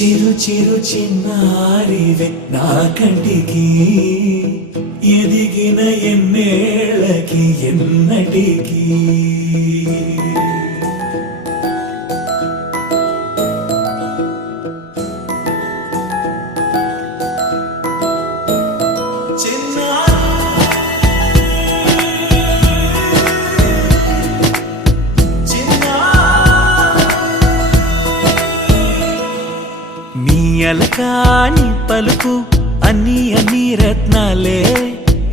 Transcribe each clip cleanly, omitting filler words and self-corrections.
చిరు చిరు చిన్నారివే నా కంటికి ఎదిగిన ఎన్నేళ్ళకి ఎన్నటికి అలకాని పలుకు అన్ని రత్నాలే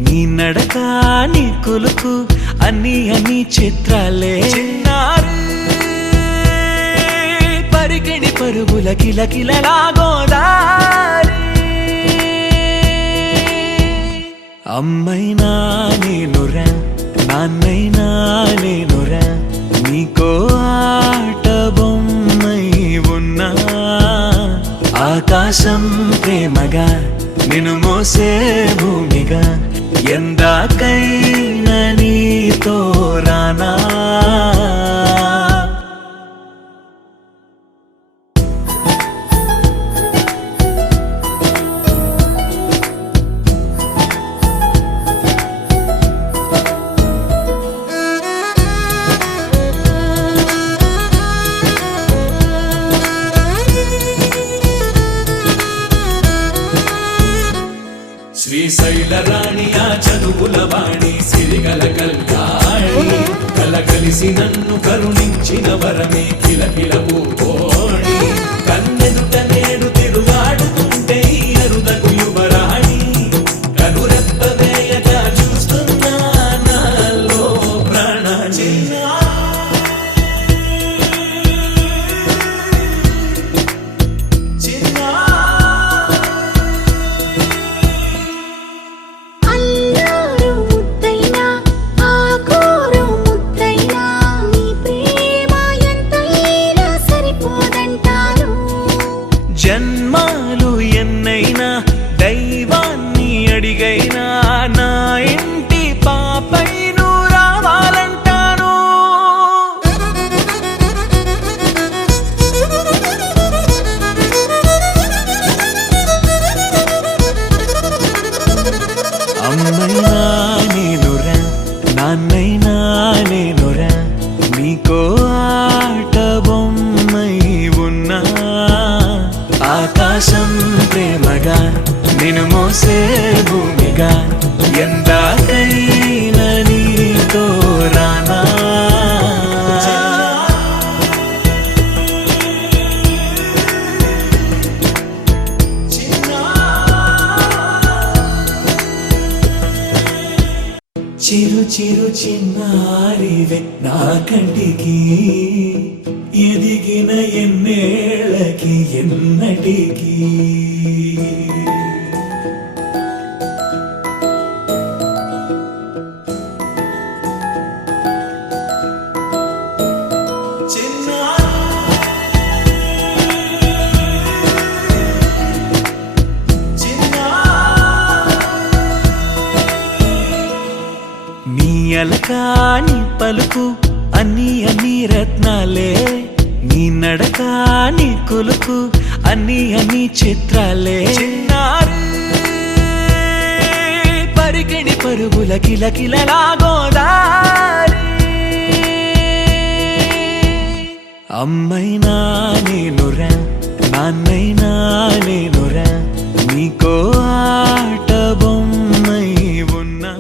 నీ నడకాని కులుకు అన్ని చిత్రాలే పరికిణి పరుగుల కిలకిలలాగోదారి అమ్మైనా నేనురా నాన్నైనా నేనురా నీకో ఆట బొమ్మై ఉన్నా ఆకాశం ప్రేమగా నిన్ను మోసే భూమిగా ఎందాకైనా నీతో రానా శ్రీశైల రాణి ఆ చదువుల వాణి సిరిగల కల్యాణి కలగలిసి నన్ను కరుణించిన వరమే కిలకిల పూకోణి కన్నెదుట నేడు తిరుగాడుతుంటే అరుదకు యువరాణి కనురెప్ప వేయగా చూస్తున్నా నాలో ప్రాణ జన్మాలు ఎన్నైనా దైవాన్ని అడిగైనా నా ఇంటి పాపై నువ్వు రావాలంటాను అమ్మైనా నేనురా నాన్నైనా నేనురా నీకో ఆట బొమ్మై ఉన్నా ఆకాశం ప్రేమగా నిన్ను మోసే భూమిగా ఎందాకైనా నీతో రానా చిరు చిరు చిన్నారివే నా కంటికి ఎదిగిన ఎన్నేళ్ళకి ఎన్నటికి నీ అలకాని పలుకు అన్ని రత్నాలే నీ నడకాని కులుకు అన్ని చిత్రాలే పరికిణి పరుగుల కిలకిలలాగోదారి అమ్మైనా నేనురా నాన్నైనా నేనురా నీకో ఆట బొమ్మై ఉన్నా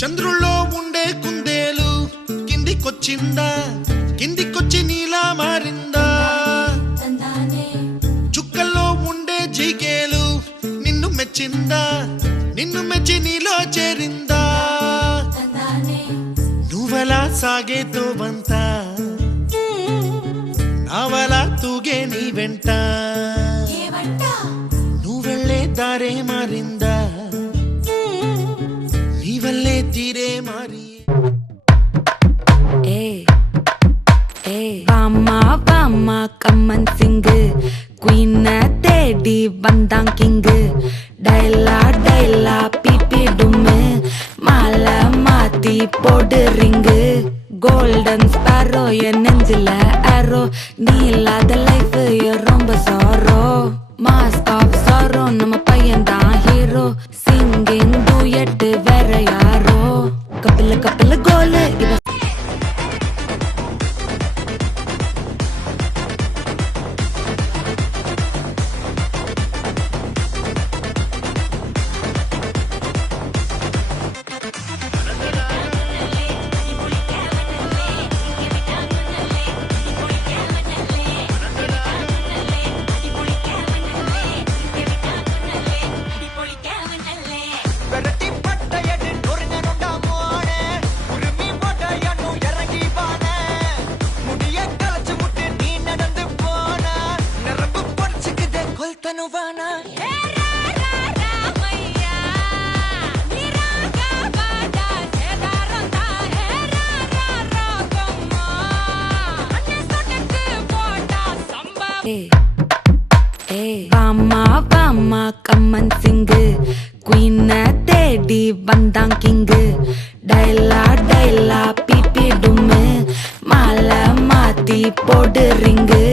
చంద్రుల్లో ఉండే కుందేలు కిందికొచ్చిందా కిందికొచ్చి నీలా మారిందా చుక్కల్లో ఉండే జీకేలు నిన్ను మెచ్చిందా నిన్ను మెచ్చి నీలో చేరిందా నువ్వలా సాగేతో బంత నావలా తూగే నీ వెంట నువ్వెళ్ళే దారే మారిందా నీవల్లే తీరే మారి வாமா வாமா கம்மன் சிங்கு குயின தேடி வந்தான் கிங்கு டைலா டைலா பிபி பிபிடுமே மாலை மாத்தி போடு ரிங்கு கோல்டன் ஸ்பாரோ என் நெஞ்சில ஆரோ நீ இல்லாத லைஃப் ரொம்ப சாரோ மாஸ்க் ஆஃப் சாரோ நம்ம பையன் தான் ஹீரோ சிங்கிங் டூயட் வேற யாரோ கப்பில கப்பில கோலு இவ வாமா வாமா கம்மன் சிங்கு குயின தேடி வந்தான் கிங்கு டைலா டைலா பிபிடுமே மாலை மாத்தி போடு ரிங்கு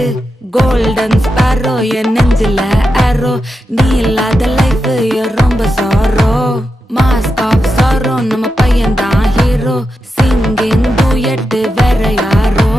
கோல்டன் ஸ்பாரோ என் நெஞ்சில ஆரோ நீ இல்லாத லைஃப் ரொம்ப சாரோ மாஸ்க் ஆஃப் சாரோ நம்ம பையன் தான் ஹீரோ சிங்கிங் டூயட் வேற யாரோ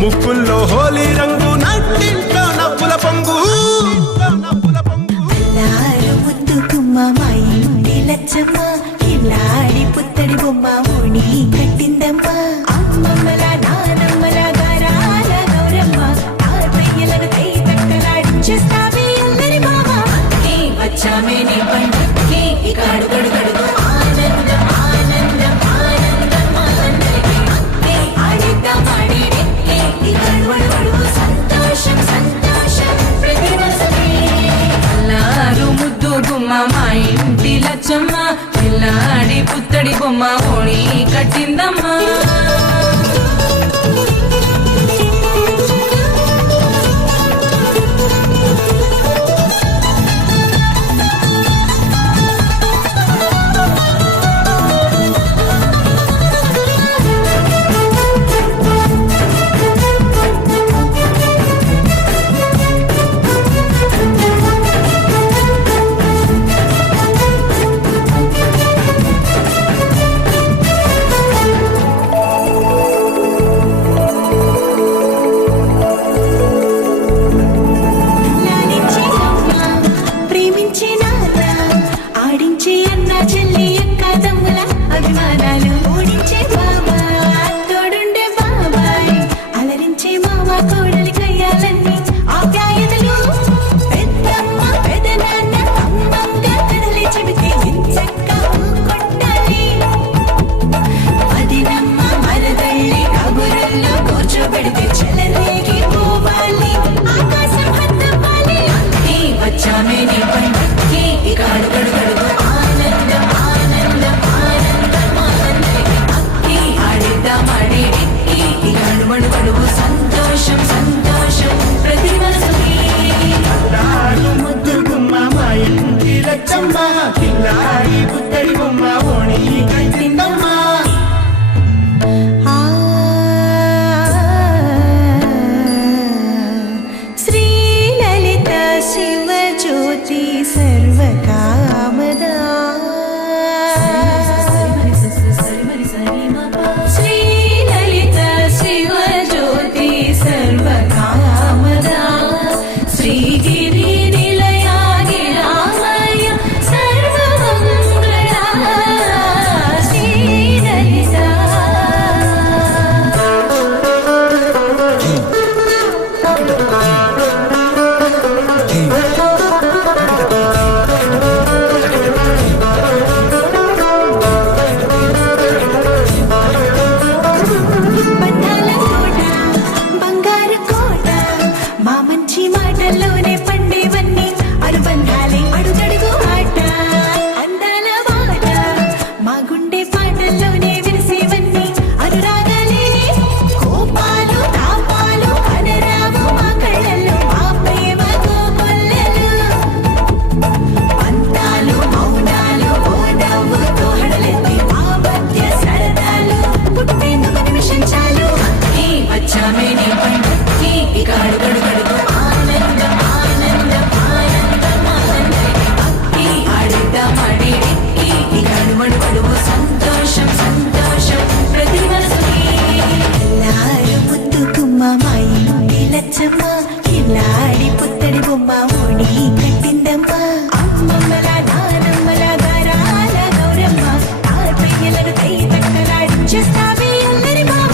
ముక్కుల్లో హోలీ రంగు నట్టింట్లో నవ్వుల పొంగు ముద్దు గుమ్మ మా ఇంటి లచ్చమ్మ ఇల్లాడి పుత్తడి బొమ్మ ఓణి కట్టిందమ్మ అమ్మమ్మల నానమ్మల గారాల గౌరమ్మ తాతయ్యలను కై తట్టలాడించేస్తావే అందరి బావ వచ్చామే నీ పండుగకి ఇక అడుగడు గడుగు ఆనందం ఆనందం ఆనందం ఆనందం ఆడిద్దాం ఆడిడే సంతోషం సంతోషం ప్రతివసమే అల్లారు ముద్దు గుమ్మ మా ఇంటి లచ్చమ్మ పిల్లాడి పుత్తడి బొమ్మ ఓణి కట్టిందమ్మా కామదా శ్రీ లలిత శివజ్యోతి సర్వ కామదా శ్రీగిరి నిలయాగిరామయ సర్వమంగళ శ్రీ లలిత బంధాల కోట బంగారు కోట మా మంచి మాటల్లోనే పండేవన్నీ అనుబంధాలే అడుగడుగు ఆట అందాల బాట మా గుండె పాటల్లోనే విరిసేవన్నీ అనురాగాలే కోపాలు తాపాలు అనరావు మా కళ్ళల్లో మా ప్రేమ కోకొల్లలు పంతాలు మౌనాలు ఓ నవ్వుతో హడలెత్తి మా మధ్య సరదాలు పుట్టేందుకు నిమిషం చాలు ఈ వచ్చామే నీ పండుకి ఇక అడుగడుగడుగు ఆనందం ఆనందం ఆనందం ఆనందం అక్కి ఆడిద్దాం ఆడేడిక్కి ఇక అడుగడుగడుగు సంతోషం సంతోషం ప్రతి మనసుకి ఎల్లారు ముద్దుకుమ్మ మా ఇంటి లచ్చమ్మ కిల్లాడి పుత్తడి బొమ్మ ఓడి కట్టిందమ్మ అమ్మమ్మల నానమ్మల గారాల గౌరమ్మ తాతయ్యలను తై తక్కలాడించేస్తావే అల్లరి మామ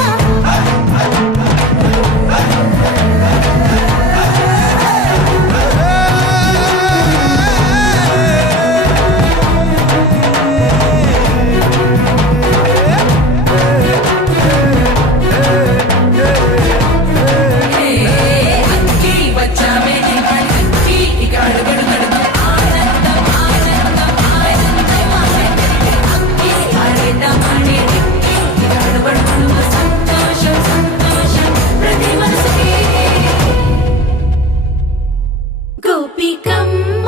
అక్కి వచ్చామే నీ పండుకి ఇక అడుగడుగడుగు ఆనందం ఆనందం ఆనందం ఆనందం అక్కి ఆడిద్దాం ఆడేడిక్కి ఇక అడుగడుగడుగు సంతోషం సంతోషం ప్రతి మనసుకి గోపికమ్మ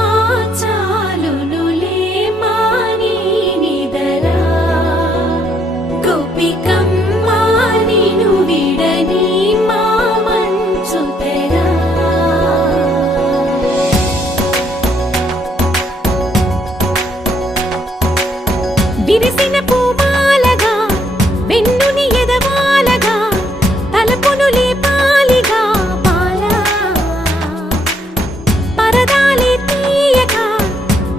చాలునులే మాని నిదరా గోపికమ్మ నిను విడని మా మంచు తెరా విరిసిన పూమాలగా వెన్నుని ఎదవాలగా తలపును లేపాలిగా బాలా పరదాలే తీయక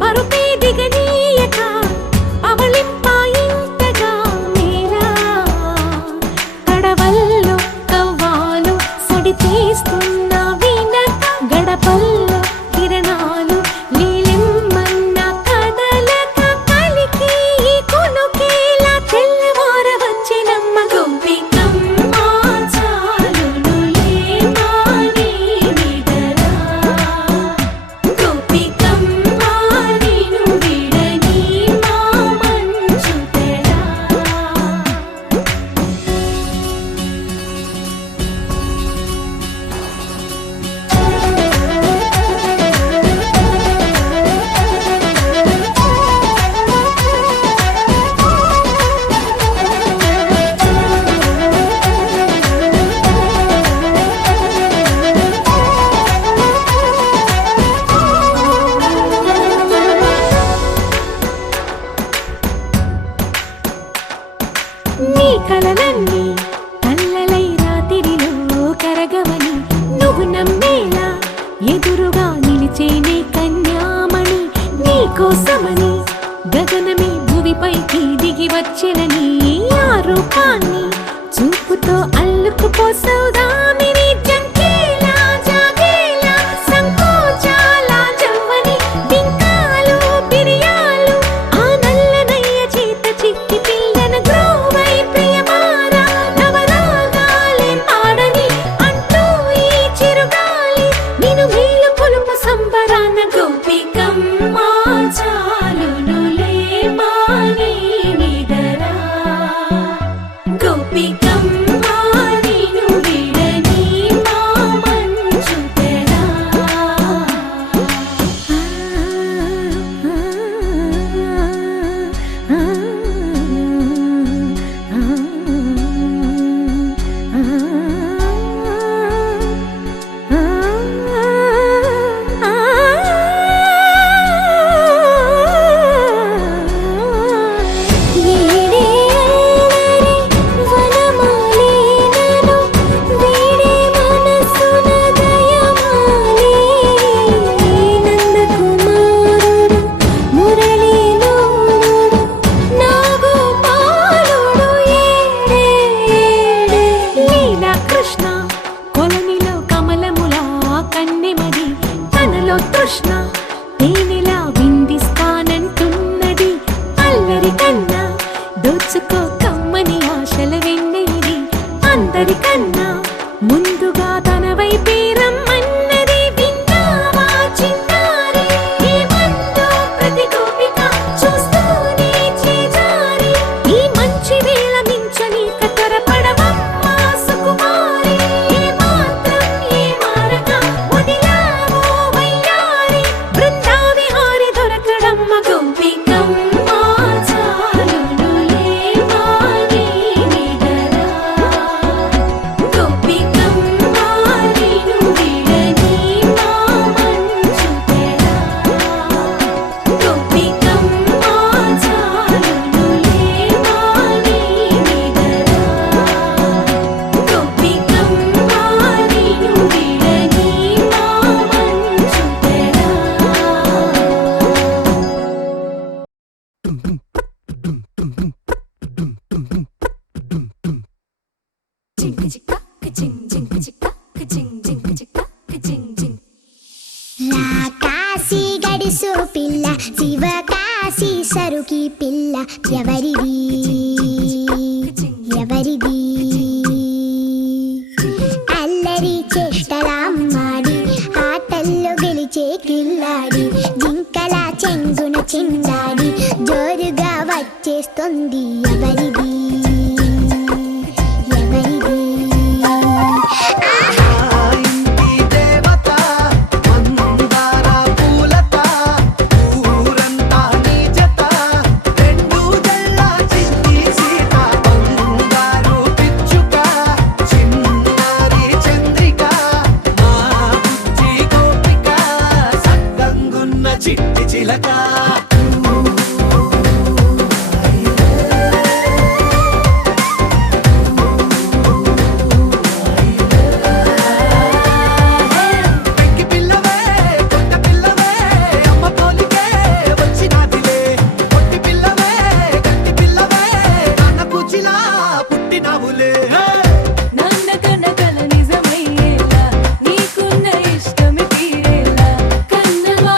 పరుపే దిగనీయక అవళింపాయింతగా మేరా కడవల్లో కవ్వాలు సడి తీస్తున్న వినక గడపల్లో కిరణాలు నీలిమ్మన్న కదలక కలికి కొనుకేలా తెల్లవార వచ్చినమ్మ గోపికమ్మ చాలునులే మాని నిదరా గోపికమ్మ నిను విడని మా మంచు తెరా నీ కలలన్నీ కల్లలై రాత్రిలో కరగవని నువ్వు నమ్మేలా ఎదురుగా నిలిచేనే కన్యామణి నీ కోసమని గగనమే భువిపైకి దిగి వచ్చినని ఆ రూపాన్ని చూపుతో అల్లుకుపోసౌదామిని జంకేలా జాగేలా సంకోచాల జవ్వని బింకాలు బిరియాలు ఆ నల్లనయ్య చేత చిక్కి పిల్లన గ్రోవై ప్రియమారా నవరాగాలే పాడని అంటూ ఈ చిరుగాలి నిన్ను మేలు కొలుపు సంబరాన గోపికమ్మ చాలునులే మాని నిదరా గోపికమ్మ నిను విడని తృష్ణ తేనెలా విందిస్తానంటున్నది అల్లరి కన్నా దోచుకో కమ్మని ఆశల వెన్నెది అందరికన్నా ముందుగా తన వైపే రమ్మన్నది విన్నావా చిన్నారి ఏమందో ప్రతి గోపిక చూస్తూనే చేజారి ఈ మంచి వేళ మించని కతరపడవమ్మా సుకుమారి ఏ మాత్రం ఏ మారక వదిలావో వయ్యారి బృందావి హారి దొరకడమ్మ గోపికమ్మ చాలునులే మాని నిదరా గోపికమ్మ నిను విడని మా మంచు తెరా గోపికమ్మ చాలునులే మాని నిదరా గోపికమ్మ నిను విడని మా మంచు తెరా కాశీ గడిసో పిల్ల శివ కాశీ సరుకి పిల్ల ఎవరిది ఎవరిది అల్లరి చేష్టలామ్మాడి ఆటల్లో గెలిచే కిల్లాడి జింకల చెంగున చిందాడి జోరుగా వచ్చేస్తుంది ఎవరిది ఎవరిది ఇంటి దేవత మందార పూలత ఊరంతా నీ జత రెండు జల్ల చిట్టి సీత బంగారు పిచ్చుక చిన్నారి చంద్రిక మా బుజ్జి గోపిక సక్కంగున్న చిట్టి చిలక పెంకి పిల్లవే కొత్త పిల్లవే అమ్మ పోలికే వచ్చినాదిలే పొట్టి పిల్లవే గట్టి పిల్లవే నాన్న కూచిలా పుట్టినావులే నాన్న కనకల నిజమయ్యేలా నీకున్న ఇష్టమి తీరేలా కన్నవా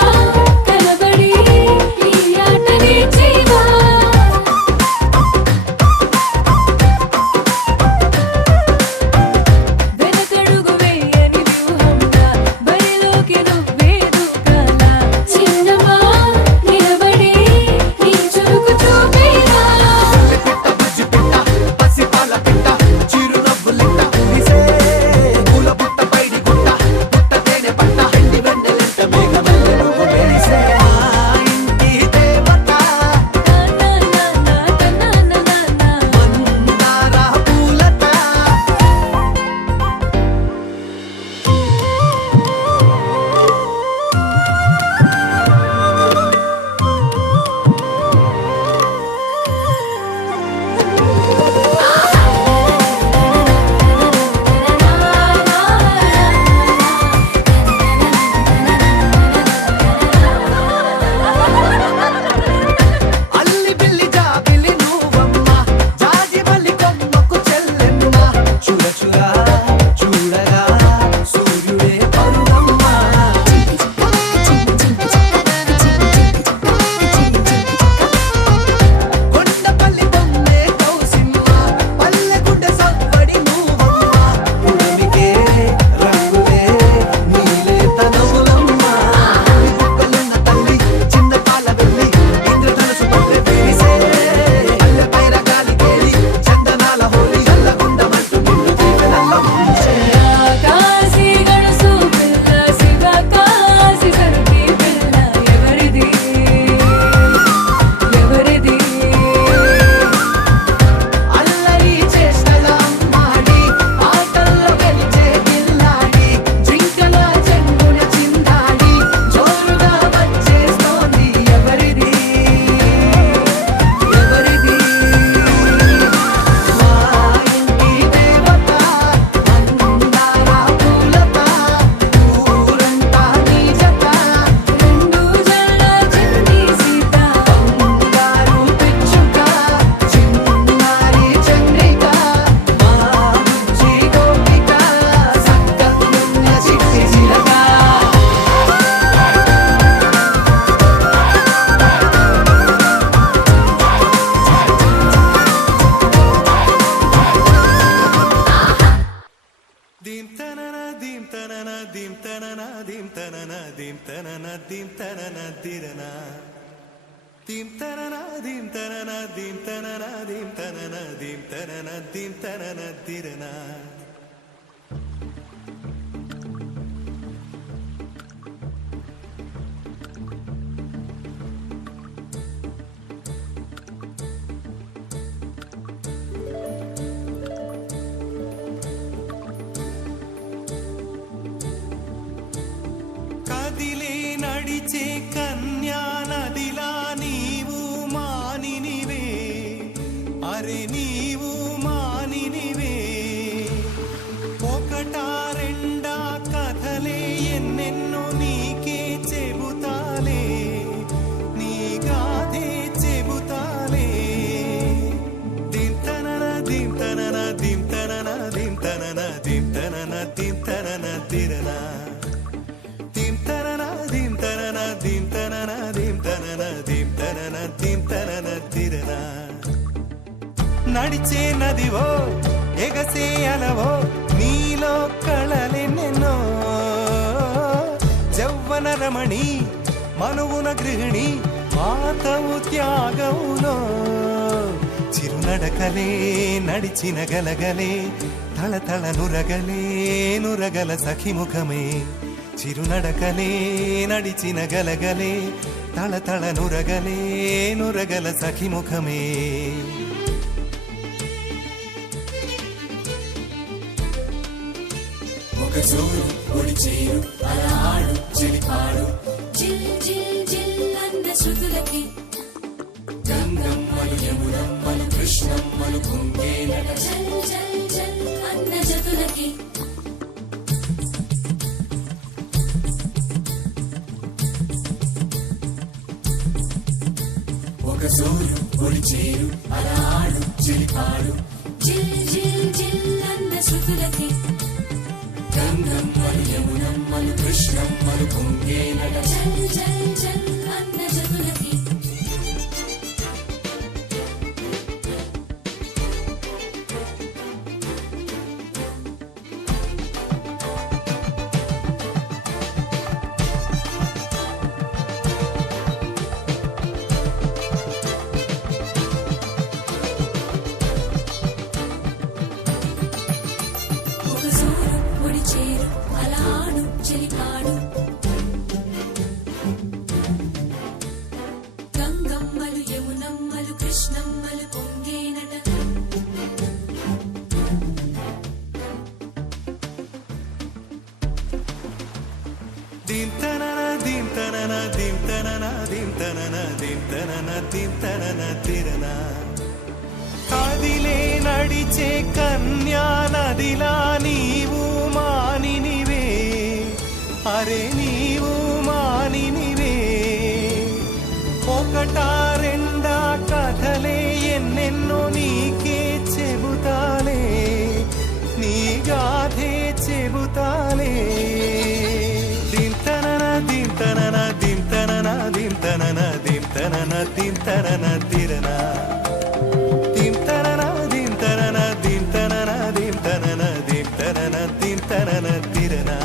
కనబడి ఈ దీం తనన దీం తనన దిరనా దీం తనన దీం తనన దీం తనన దీం తనన దీం తనన దీం తనన దిరనా కదిలే నడిచే కన్యా నదిలా నీవు మానినివే అరే నీవు మానినివే ఒకటా రెండా కథలే ఎన్నెన్నో నీకే చెబుతాలే నీ గాథే చెబుతాలే దీం తనన దీం తనన దీం తనన దీం తనన దీం తనన దీం తనన దిరనా దీం తనన దీం తనన దీం తనన దీం తనన దీం తనన దీం తనన దిరనా నడిచే నదివో ఎగసే అలవో నీలో కళలెన్నెన్నో జవ్వన రమణి మనువున గృహిణి మాతవు త్యాగములో చిరునడకలే నడిచిన గలగలే తళతళ నురగలే నురగల సఖిముఖమే చిరునడకలే నడిచిన గలగలే తళతళ నురగలే నురగల సఖిముఖమే ఒక జోరు ఒడి చేరు అలా ఆడు చెలిపాడు జిల్ జిల్ జిల్ అన్న శృతులకి గంగమ్మలు యమునమ్మలు కృష్ణమ్మలు కుంగేనట జల్ జల్ జల్ అన్న జతులకి ఒక జోరు ఒడి చేరు అలా ఆడు చెలిపాడు జిల్ జిల్ జిల్ అన్న శృతులకి గంగమ్మలు యమునమ్మలు కృష్ణమ్మలు కుంగేనట జల్ జల్ జల్ అన్న జతులకి ఒక సూరు ఒడి చేరు అలా ఆడు చెలిపాడు గంగమ్మలు యమునమ్మలు కృష్ణమ్మలు పొంగేనట దీం తనన దీం తనన దీం తనన దీం తనన దీం తనన దీం తనన దిరనా కదిలే నడిచే కన్యా నదిలా నీవు మానినివే అరే నీవు మానినివే ఒకటా రెండా కథలే ఎన్నెన్నో నీకే చెబుతాలే నీ గాథే చెబుతాలే దీం తనన దీం తనన దీం తనన దీం తనన దీం తనన దీం తనన దిరనా దీం తనన దీం తనన దీం తనన దీం తనన దీం తనన దీం తనన దిరనా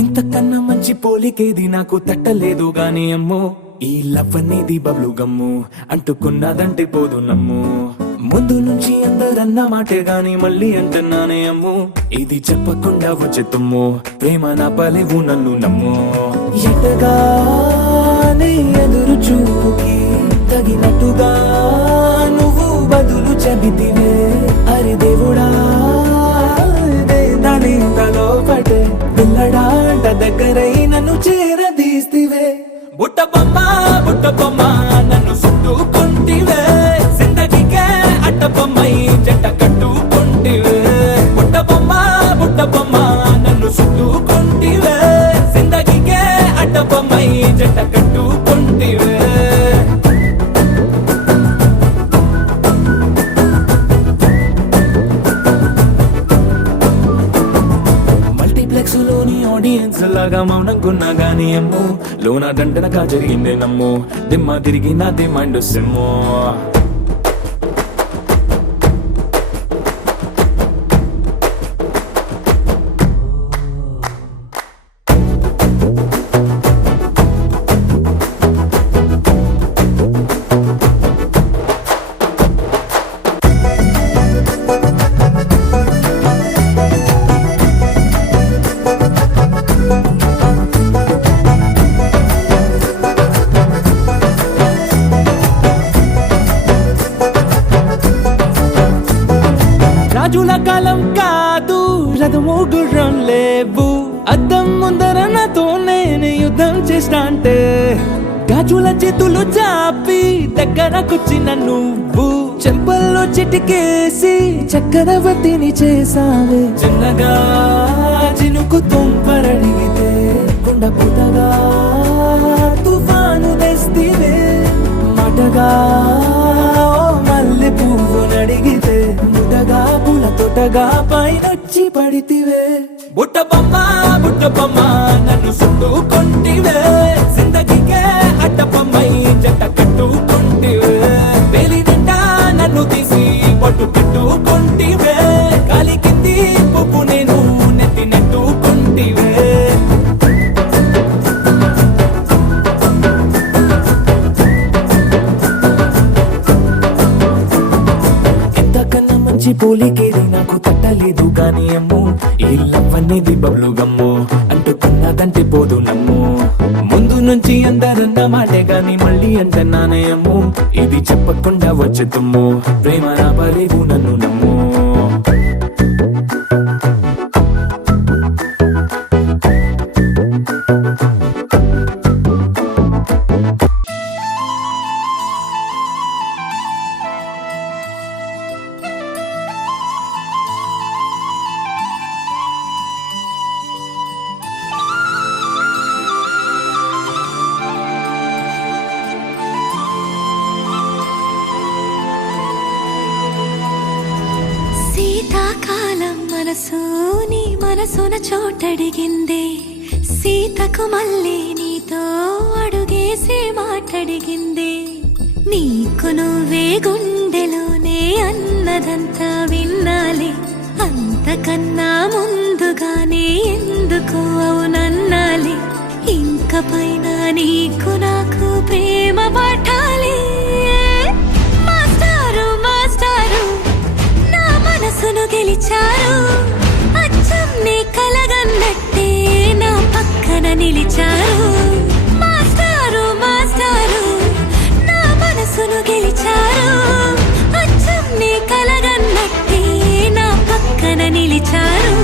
ఇంతకన్నా మంచి పోలికేది నాకు తట్టలేదు గాని అమ్మో ఈ లవ్ అనేది బబ్లు గమ్ము అంటుకున్నదంటే పోదు నమ్ము ముందు నుంచి అందరన్న మాటే గాని మళ్ళీ అంటున్నానే అమ్ము ఇది చెప్పకుండా వచ్చే తుమ్ము ప్రేమ నా పలేవు నన్ను నమ్ము ఎటగానే ఎదురు చూకి తగినట్టుగా నువ్వు బదులు చెబితివే అరి దేవుడా దాని తలో పటే పిల్లడాంట దగ్గరై నన్ను చేరదీస్తివే బుట్ట బొమ్మ నన్ను చుట్టుకుంటివే జిందగీకే అట్ట బొమ్మై జంట కట్టుకుంటివే బుట్ట బొమ్మ నన్ను చుట్టుకుంటివే జిందగీకే అట్ట బొమ్మై జంట కట్టుకుంటివే మల్టీప్లెక్స్ లోని ఆడియన్స్ లాగా మౌనంకున్నా గానీ అమ్ము లోన దండనగా జరిగిందే నమ్ము దిమ్మ తిరిగి నాది మైండ్ సిమ్ము రాజుల కాలం కాదు రథము గుర్రం లేవు అద్దం ముందర నాతో నేను యుద్ధం చేస్తా అంటే గాజుల చేతులు చాపి దగ్గరకొచ్చిన నువ్వు చెంపల్లో చిటికేసి చక్రవర్తిని చేసావే చిన్నగా చినుకు తుంపరడిగితే కుండ పుటగా తుఫాను తెస్తివే మాటగా మల్లె పువ్వు నడిగితే ముదగా పూల తోటగా పైనొచ్చి పడితివే బుట్ట బొమ్మ నన్ను చుట్టుకుంటివే జిందగీకే అట్ట బొమ్మై జంట కట్టుకుంటివే వేలి నిండా నన్ను తీసి పట్టు పెట్టుకుంటివే కాలి కింది పువ్వు నేను నెత్తి నెట్టుకుంటివే మంచి పోలికేది నాకు తట్టలేదు కానీ అమ్ము ఈ లవ్ అనేది బబ్లు గమ్ము అంటుకున్నదంటే పోదు నమ్ము ముందు నుంచి అందరన్న మాటే గాని మళ్ళీ అంటున్నానే అమ్ము ఇది చెప్పకుండా వచ్చే తుమ్ము ప్రేమ రాబలేవు నన్ను నమ్ము శీతాకాలం మనసు నీ మనసున చోటడిగిందే సీతకు మళ్ళీ నీతో అడుగేసి మాటడిగిందే నీకు నువ్వే గుండెలోనే అన్నదంతా విన్నాలే అంతకన్నా ముందుగానే ఎందుకు అవునన్నాలే ఇంక పైన నీకు నాకు ప్రేమ పాఠాలే మాస్టారు నా మనసును గెలిచారు అచ్చం నీ కలగన్నట్టే నా పక్కన నిలిచారు మాస్టారు నా మనసును గెలిచారు అచ్చం నీ కలగన్నట్టే నా పక్కన నిలిచారు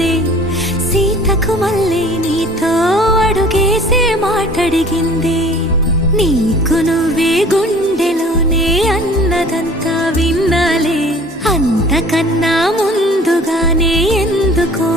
అందే, సీతకు మళ్ళీ నీతో అడుగేసే మాటడిగిందే. నీకు నువ్వే గుండెలోనే అన్నదంతా విన్నాలే, అంతకన్నా ముందుగానే ఎందుకో